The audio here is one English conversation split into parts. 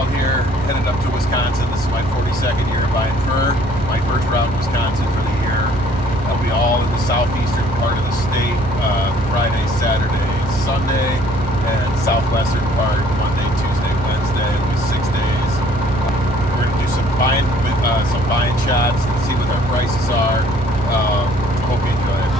fall here, headed up to Wisconsin. This is my 42nd year buying fur. My first route in Wisconsin for the year. I'll be all in the southeastern part of the state, Friday, Saturday, Sunday, and southwestern part, Monday, Tuesday, Wednesday. It'll be 6 days. We're going to do some buying shots and see what our prices are. Hope you enjoy it.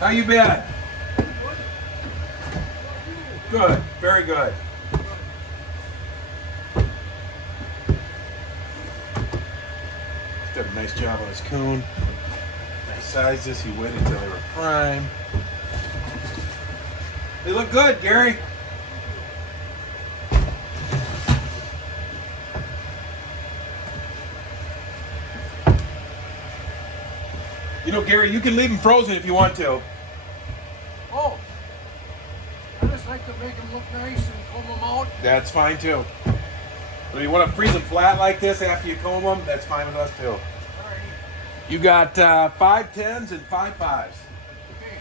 How you been? Good, very good. He's done a nice job on his coon. Nice sizes. He waited until they were prime. They look good, Gary. You know, Gary, you can leave them frozen if you want to. Oh, I just like to make them look nice and comb them out. That's fine too. But you want to freeze them flat like this after you comb them, that's fine with us too. Alrighty. You got 5 10s and 5 5s. Okay.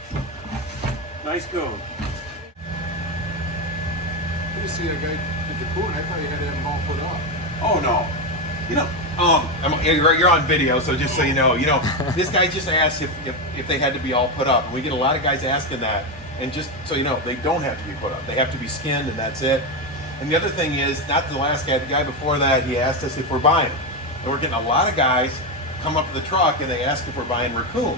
Nice coon. I didn't see that guy at the coon. I thought you had to have them all put up. Oh no. You know, you're on video, so just so you know, this guy just asked if they had to be all put up. And we get a lot of guys asking that. And just so you know, they don't have to be put up. They have to be skinned, and that's it. And the other thing is, not the last guy, the guy before that, he asked us if we're buying. And we're getting a lot of guys come up to the truck and they ask if we're buying raccoon.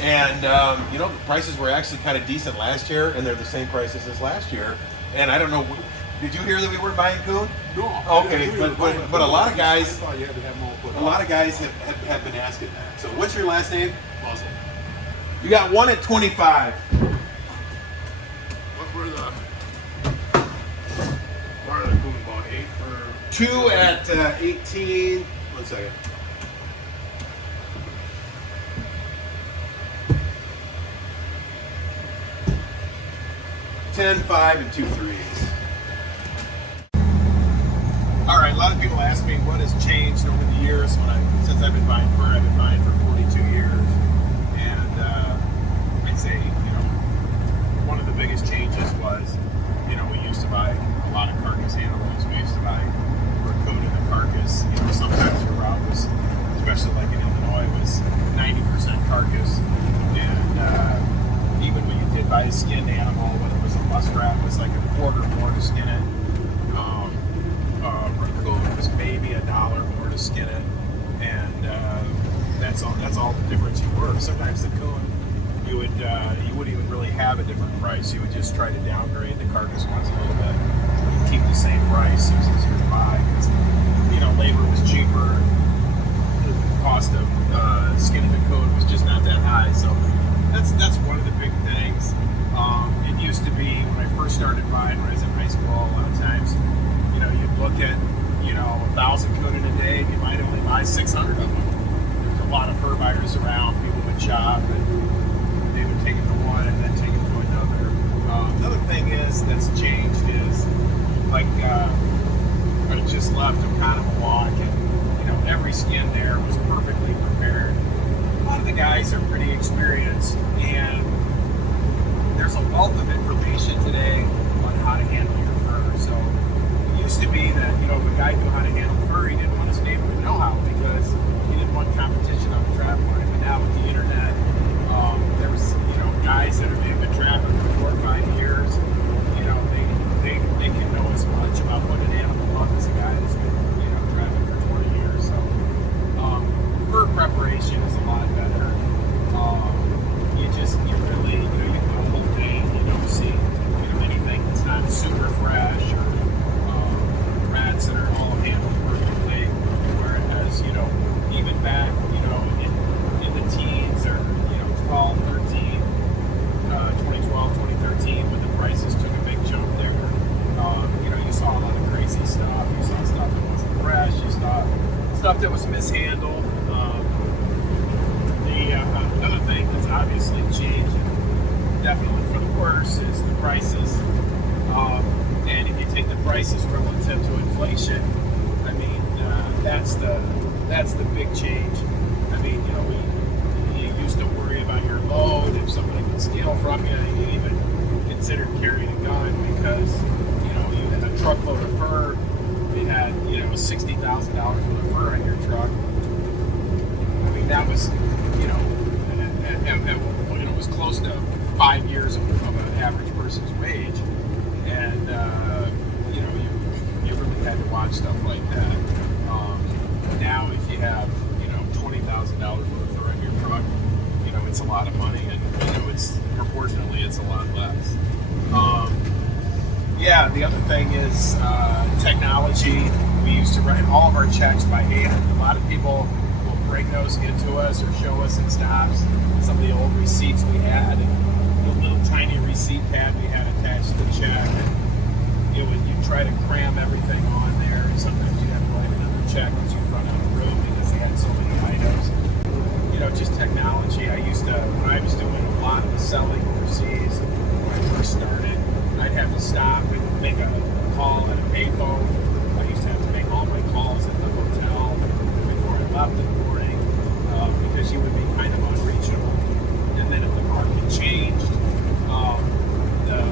And the prices were actually kind of decent last year, and they're the same prices as last year. And I don't know, did you hear that we weren't buying coon? No. Okay, but a lot of guys, I thought you had to have them all put up. a lot of guys have been asking that. So what's your last name? Muzzle. You got one at 25. What were the coon about 8 for? 2 at 18. 1 second. $10, $5, and 2 3s. All right, a lot of people ask me what has changed over the years since I've been buying fur. I've been buying for 42 years, and I'd say one of the biggest changes was we used to buy a lot of carcass animals. We used to buy raccoon in the carcass. Sometimes your route was, especially like in Illinois, was 90% carcass, and even when you did buy a skinned animal, whether it was a muskrat, it was like a quarter more to skin it. Raccoon was maybe $1 more to skin it, and that's all the difference you were. Sometimes the coon, you wouldn't even really have a different price. You would just try to downgrade the carcass ones a little bit and keep the same price. It was easier to buy because labor was cheaper. The cost of skinning the coon was just not that high. So that's one of the big things. It used to be when I first started buying when I was in high school, a lot of times, you'd look at 1,000 coon in a day, and you might only buy 600 of them. There's a lot of fur buyers around. People would shop, and they would take it to one and then take it to another. Another thing that's changed is I just left Oconomowoc, and every skin there was perfectly prepared. A lot of the guys are pretty experienced, and there's a wealth of information today on how to handle your fur. So it used to be that if a guy knew how to handle fur, he didn't want his neighbor to know how because he didn't want competition on the trap line. But now with the internet, there was guys that have been trapping for 4 or 5 years. They can know as much about what an animal loves as a guy that's been trapping for 20 years. So fur preparation is a lot better. You really you can go a whole day and you don't see anything that's not super fresh or rats that are all handled perfectly. Whereas even back definitely for the worse is the prices. And if you take the prices relative to inflation, I mean, that's the big change. I mean, you know, you used to worry about your load. If somebody would steal from you, you even considered carrying a gun because, you know, you had a truckload of fur. You had, you know, $60,000 worth of fur on your truck. I mean, that was, you know, it was close to 5 years of an average person's wage. And, you know, you really had to watch stuff like that. Now, if you have, you know, $20,000 worth of fur on your truck, you know, it's a lot of money, and, you know, it's proportionately, it's a lot less. Yeah, the other thing is technology. We used to write all of our checks by hand. A lot of people will bring those into us or show us in stops some of the old receipts we had, and the little tiny receipt pad we had attached to the check. And you try to cram everything on there, and sometimes you have to write another check because you run out of room because they had so many items. You know, just technology. When I was doing a lot of the selling overseas, when I first started, I'd have to stop and make a call at a payphone. I used to have to make all my calls at the hotel before I left in the morning because you would be kind of unreachable. And then if the market changed, the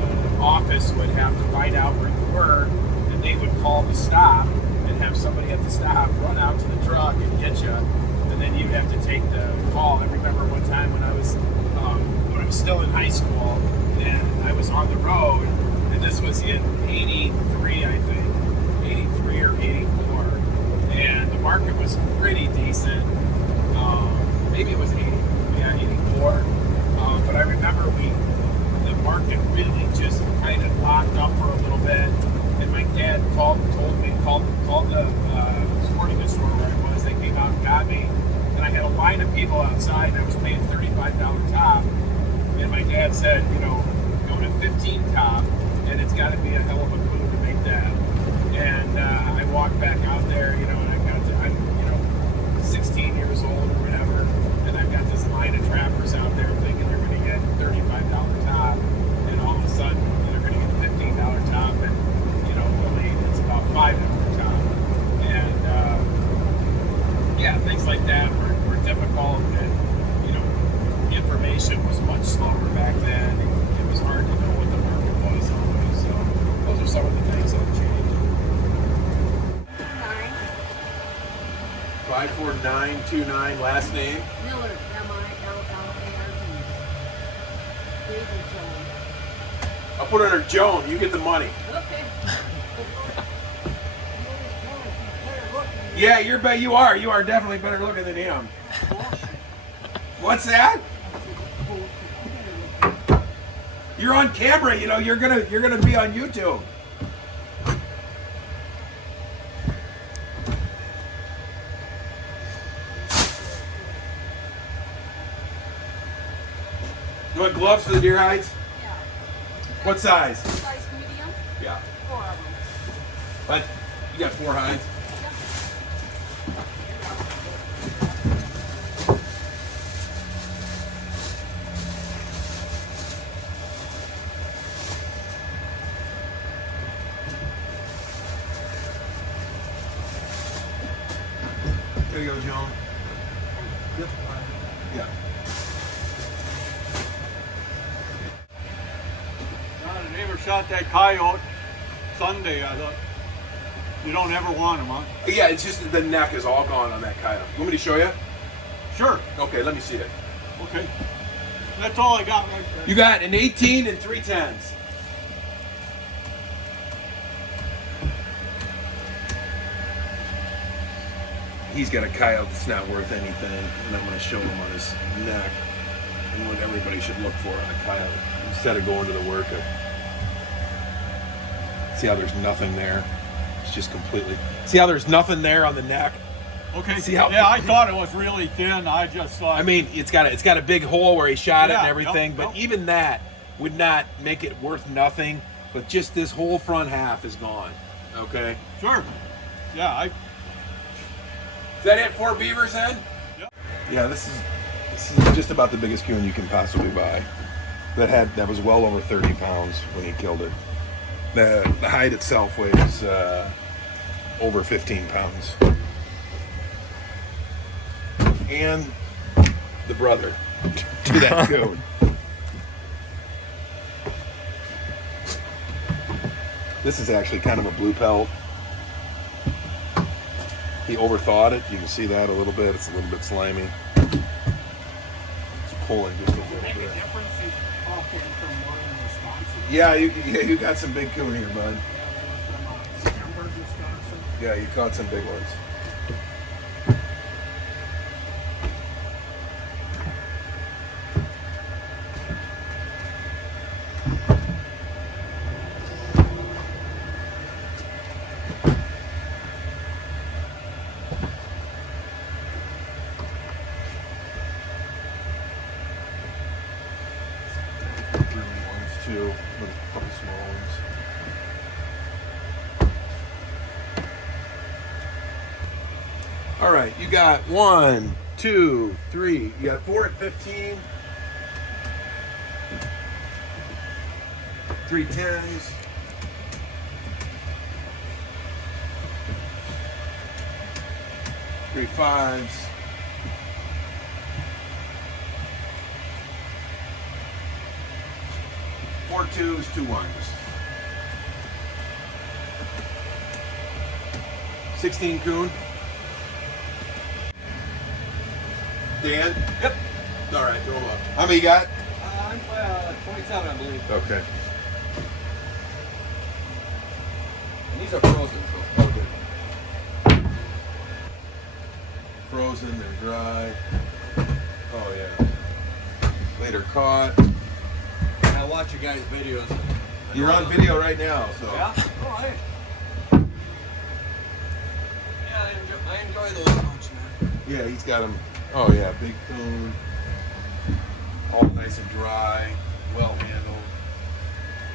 office would have to find out where you were, and they would call the stop and have somebody at the stop run out to the truck and get you, and then you'd have to take the call. I remember one time when I was still in high school, and I was on the road, and this was in 83, I think, 83 or 84, and the market was pretty decent. Maybe it was 84, but I remember the market really just kind of locked up for a little bit, and my dad called the sporting goods store where I was. They came out and got me, and I had a line of people outside, and I was paying $35 top. And my dad said, you know, go to 15 top, and it's got to be a hell of a coup to make that. And I walked back out there, you know, and I'm, you know, 16 years old or whatever, and I've got this line of trappers out there thinking they're going to get $35 top, and all of a sudden they're going to get $15 top, and, you know, really it's about $5 top. And, yeah, things like that were difficult, and, you know, information was much slower back then. It was hard to know what the market was always. So those are some of the things that have changed. 54929, last name? Miller, M-I-L-L-A-R-D. David Jones. I'll put it under Joan. You get the money. Okay. Yeah, you are definitely better looking than him. What's that? You're on camera, you know, you're gonna be on YouTube. You want gloves for the deer hides? Yeah. What size? Size medium? Yeah. 4 of them. But you got 4 hides. There you go, John. Yep. Yeah. The neighbor shot that coyote Sunday. I thought, you don't ever want him, huh? Yeah, it's just the neck is all gone on that coyote. You want me to show you? Sure. Okay, let me see it. Okay. That's all I got right there. You got an 18 and 3 10s. He's got a coyote that's not worth anything, and I'm going to show him on his neck and what everybody should look for on a coyote instead of going to the work of. See how there's nothing there? It's just completely. See how there's nothing there on the neck? Okay. See how? Yeah, I thought it was really thin. I just thought. I mean, it's got a big hole where he shot it and Yeah, everything, yep, but yep. even that would not make it worth nothing. But just this whole front half is gone. Okay. Sure. Yeah, Is that it? 4 beavers then? Yep. Yeah, this is just about the biggest coon you can possibly buy. that was well over 30 pounds when he killed it. The hide itself weighs over 15 pounds. And the brother to that coon. This is actually kind of a blue pelt. He overthawed it. You can see that a little bit. It's a little bit slimy. It's pulling just a little Make a bit. difference if talking from one in Wisconsin. Yeah, you got some big coon here, bud. From Hamburg, Wisconsin. Yeah, you caught some big ones. Too, with a couple small ones. All right, you got 1, 2, 3. You got 4 at 15. 3 10s. 3 5s. 4 2s, 2 1s. 16 coon. Dan? Yep. All right, throw them up. How many you got? I'm 27, I believe. Okay. And these are frozen, so. Okay. Frozen, they're dry. Oh yeah. Later caught. I watch you guys' videos. You're on video right now, so. Yeah? Oh, hey. Yeah, I enjoy those hunts, man. Yeah, he's got them. Oh yeah, big coon. All nice and dry, well handled.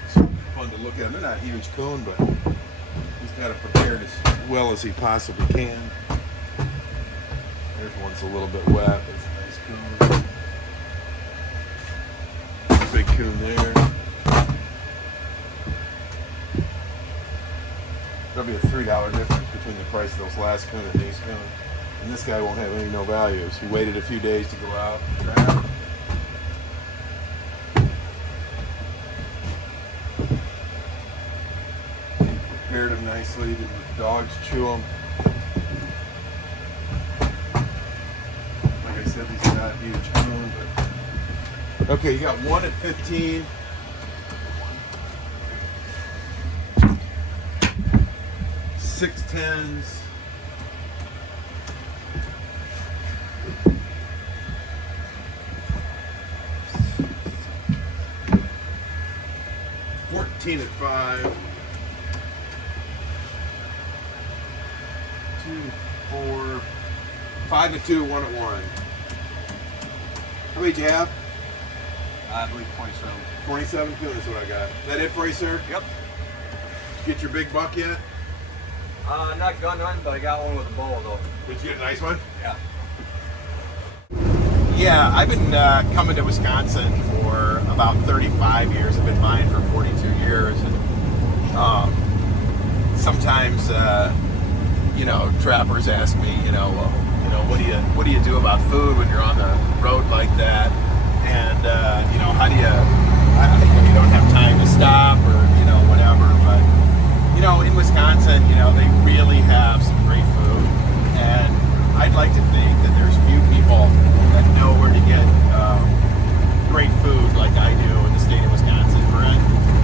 It's fun to look at. They're not huge coon, but he's got it prepared as well as he possibly can. There's one's a little bit wet. There's a nice coon. Big coon there. There'll be a $3 difference between the price of those last coon and these coon. And this guy won't have any no values. He waited a few days to go out and trap. Prepared him nicely. Did the dogs chew him. Like I said, these are not huge coon, but okay, you got 1 at 15. Six tens. 14 at 5. 2, 4, 5 at 2, 1 at 1. How many do you have? I believe 27. 27 coon is what I got. Is that it for you, sir? Yep. Get your big buck yet? Not gun hunting, but I got one with a bow, though. Did you get a nice one? Yeah. Yeah, I've been coming to Wisconsin for about 35 years. I've been buying for 42 years. And sometimes, trappers ask me, what do you do about food when you're on the road like that? And, how do you don't have time to stop or, whatever. But, in Wisconsin, they really have some great food. And I'd like to think that there's few people that know where to get great food like I do in the state of Wisconsin.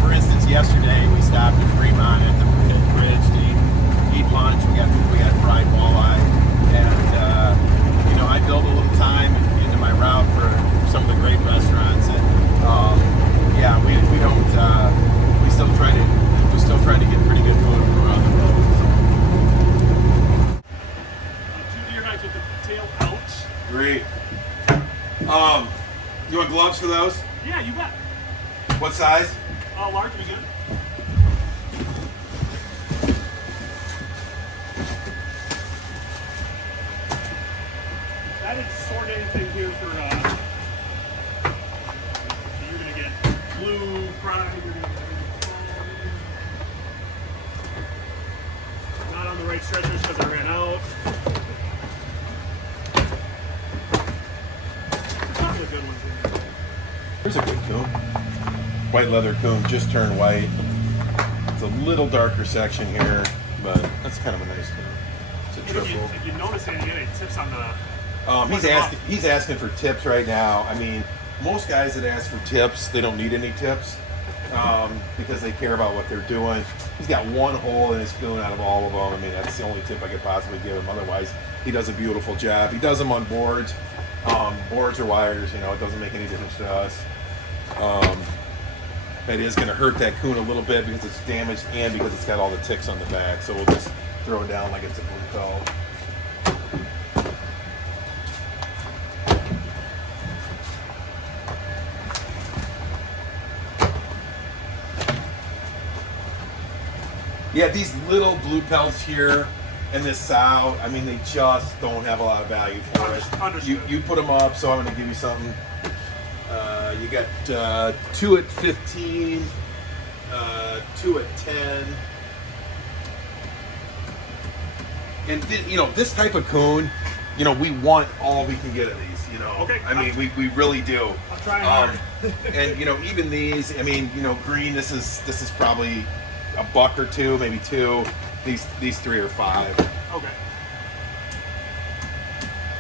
For instance, yesterday we stopped at Fremont at the bridge to eat lunch. We got fried walleye, and I build a little time into my route for some of the great restaurants. And we still try to get pretty good food when we're on the road. So. 2 deer hides with the tail out. Great. You want gloves for those? Yeah, you bet. What size? Large would be good. I didn't sort anything here for. So you're gonna get Here's a good coon. White leather coon, just turned white. It's a little darker section here, but that's kind of a nice coon. It's a triple. If you notice any tips on the... He's asking for tips right now. I mean, most guys that ask for tips, they don't need any tips because they care about what they're doing. He's got one hole in his coon out of all of them. I mean, that's the only tip I could possibly give him. Otherwise, he does a beautiful job. He does them on boards. Boards or wires, you know, it doesn't make any difference to us. It is going to hurt that coon a little bit because it's damaged and because it's got all the ticks on the back. So we'll just throw it down like it's a blue pelt. Yeah, these little blue pelts here and this sow, I mean, they just don't have a lot of value for us. You put them up, so I'm going to give you something. You got 2 at 15, 2 at 10. And, you know, this type of coon, you know, we want all we can get of these, you know. Okay. I mean, we really do. I'm trying hard. And, you know, even these, I mean, you know, green, this is probably a buck or two, maybe 2. These 3 or 5. Okay.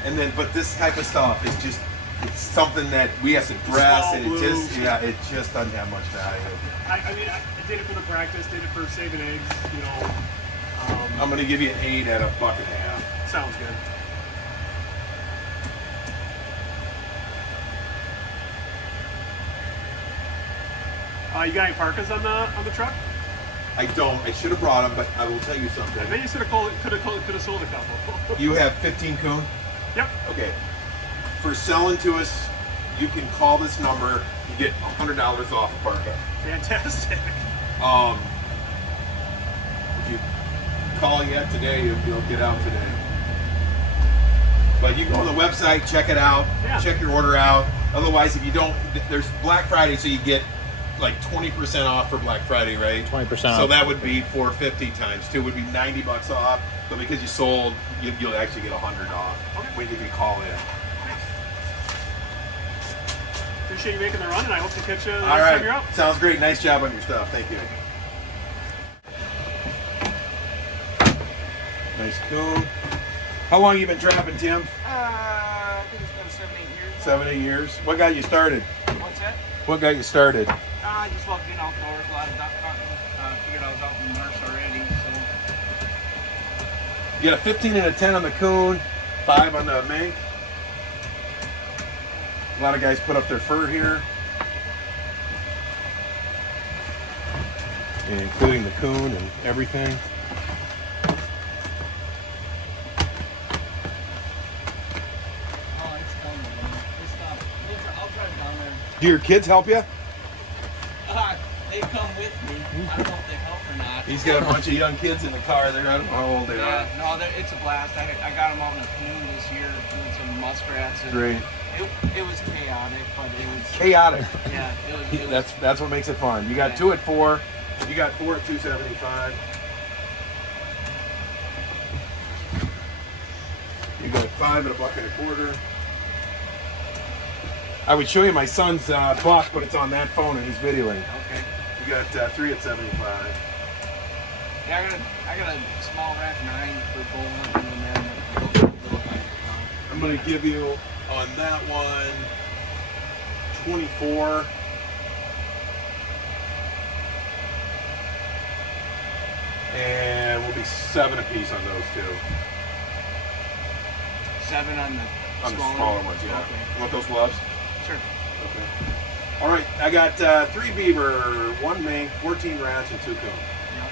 And then, but this type of stuff is just, it's something that we have to dress, Small and it just doesn't have much value. I mean, I did it for the practice, did it for saving eggs, you know. I'm gonna give you an 8 at $1.50. Sounds good. You got any parkas on the truck? I don't. I should have brought them, but I will tell you something. Maybe you could have sold a couple. You have 15 coon? Yep. Okay. For selling to us, you can call this number. You get $100 off a parka. Fantastic. If you call yet today, you'll get out today. But you go on the website, check it out, check your order out. Otherwise, if you don't, there's Black Friday, so you get like 20% off for Black Friday, right? 20% off. So that would be $450 times 2 would be $90 off. But because you sold, you'll actually get $100 off when you can call in. Appreciate you making the run, and I hope to catch you the All next right, time you're out. sounds great. Nice job on your stuff. Thank you. Nice coon. How long you been trapping, Tim? I think it's been 7, 8 years. 7, 8 years. What got you started? What's that? What got you started? I just love being outdoors, a lot of duck hunting. Figured I was out in March already, so. You got a 15 and a 10 on the coon, 5 on the mink. A lot of guys put up their fur here, including the coon and everything. Oh, it's fun, man. It's fun. I'll drive down there. Do your kids help you? They come with me. I don't know if they help or not. He's got a bunch of young kids in the car. They're I don't know how old they are. No, it's a blast. I got them out in a canoe this year doing some muskrats. And Great. It was chaotic, but it was Chaotic. Yeah, it was. That's what makes it fun. You got 2 at 4. You got 4 at 275. You got 5 at $1.25. I would show you my son's buck, but it's on that phone and he's videoing. Okay. You got 3 at 75. Yeah, I got a small rack 9 for bull hunting and then a little I'm gonna give you on that one 24. And we'll be 7 apiece on those 2. 7 on the Smaller ones, yeah. Okay. You want those gloves? Sure. Okay. All right, I got 3 beaver, 1 mink, 14 rats, and 2 coon. Yep.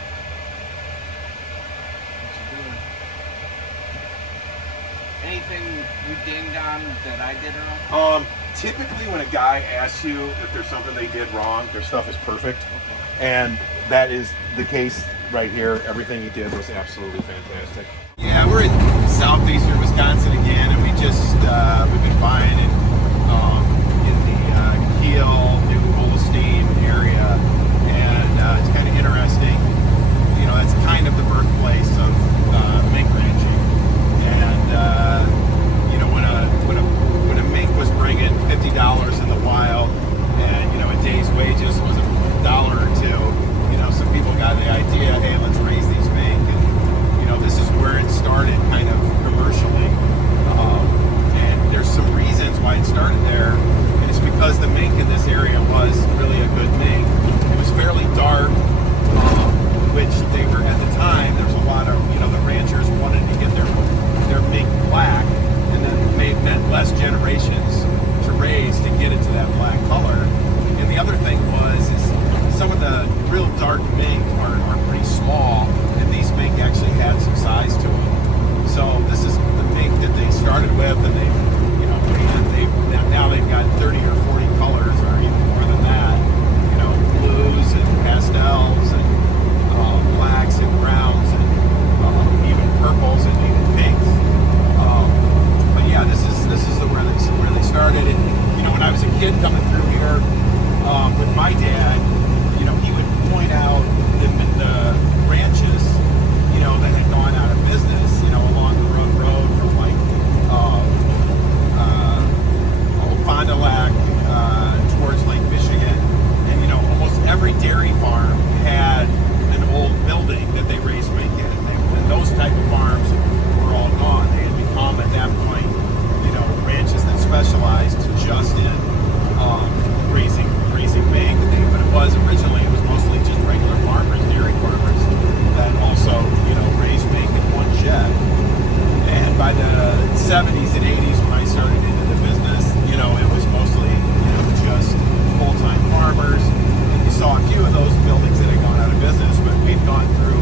Anything you dinged on that I did wrong? Typically when a guy asks you if there's something they did wrong, their stuff is perfect. Okay. And that is the case right here. Everything you did was absolutely fantastic. Yeah, we're in southeastern Wisconsin again, and we just, we've been buying in the Kiel, New Holstein area. And it's kind of interesting. You know, that's kind of the birthplace of mink ranching. And, you know, when a mink was bringing $50 in the wild, and because the mink in this area was really a good mink. It was fairly dark, which they were at the time. There was a lot of, the ranchers wanted to get their mink black, and then it meant less generations to raise to get it to that black color. And the other thing is some of the real dark mink are pretty small, and these mink actually had some size to them. So this is the mink that they started with, and now they've got 30 or 40 colors, or even more than that. Blues and pastels and blacks and browns and even purples and even pinks. But yeah, this is where they started. And when I was a kid coming through here with my dad, he would point out the ranches, that had gone out of business, along the road from like Fond du Lac towards Lake Michigan, and almost every dairy farm had an old building that they raised mink in, and those type of farms were all gone. They had become at that point, ranches that specialized just in raising mink. But it was mostly just regular farmers, dairy farmers, that also raised mink in one shed. And by the 70s and 80s, when I started into the business, it was mostly just full-time farmers. And you saw a few of those buildings that had gone out of business, but we've gone through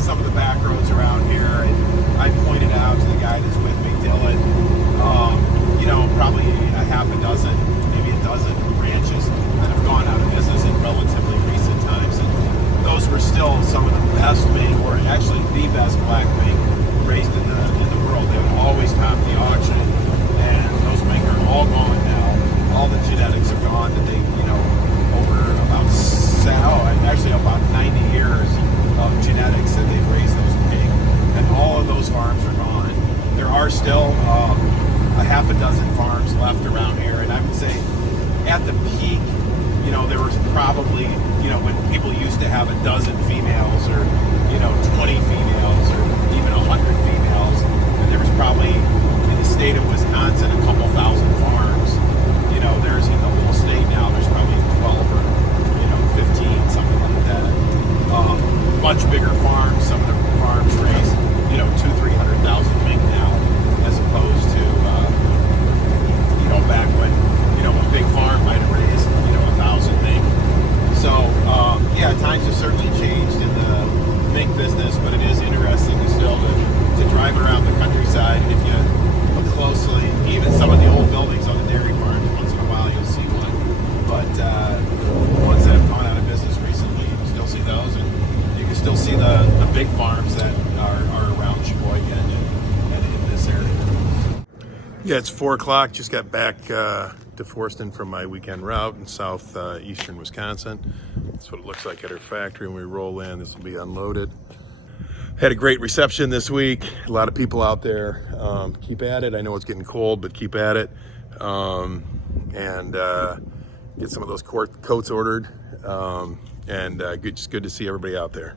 some of the back roads around here, and I pointed out to the guy that's with me, Dylan, probably a half a dozen, maybe a dozen ranches that have gone out of business in relatively recent times. And those were still some of the best mink, or actually the best black mink raised in the world. They would always top the auction, and those mink are all gone now. All the genetics are gone. That they, over about 90 years of genetics that they've raised those mink, and all of those farms are gone. There are still a half a dozen farms left around here, and I would say at the peak, there was probably, when people used to have a dozen females, or 20 females, or even 100 females, and there was probably in the state of Wisconsin a couple thousand farms. There's in the whole state now, there's probably 12 or 15, something like that. Much bigger farms. Some of the farms raise 200,000-300,000 mink now, as opposed to back when a big farm might have raised 1,000 mink. So yeah, times have certainly changed in the mink business, but it is interesting still to drive around the countryside. If you look closely, even some of the old buildings on the dairy farms, once in a while you'll see one. But the ones that have gone out of business recently, you can still see those, and you can still see the big farms that are around Sheboygan and in this area. Yeah, it's 4 o'clock. Just got back to Forston from my weekend route in southeastern Wisconsin. That's what it looks like at our factory. When we roll in, this will be unloaded. Had a great reception this week. A lot of people out there. Keep at it. I know it's getting cold, but keep at it. And get some of those coats ordered. And just good to see everybody out there.